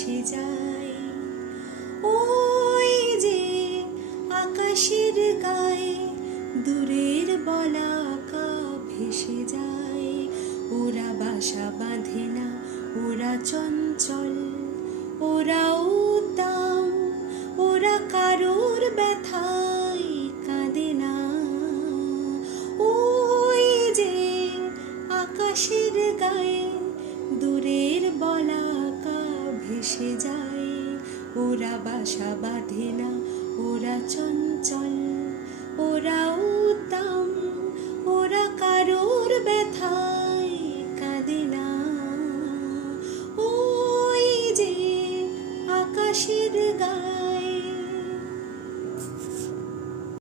ভেসে যায়। ওই যে আকাশের গায়ে দূরের বলাকা ভেসে যায়। ওরা বাসা বাঁধে না, ওরা চঞ্চল, ওরা উদ্দাম, ওরা কারোর ব্যথায় কাঁদে না। ওই যে আকাশের গায়ে দূরের বলাকা ভেসে যায়। ওরা বাসা বাঁধে না, ওরা চঞ্চল।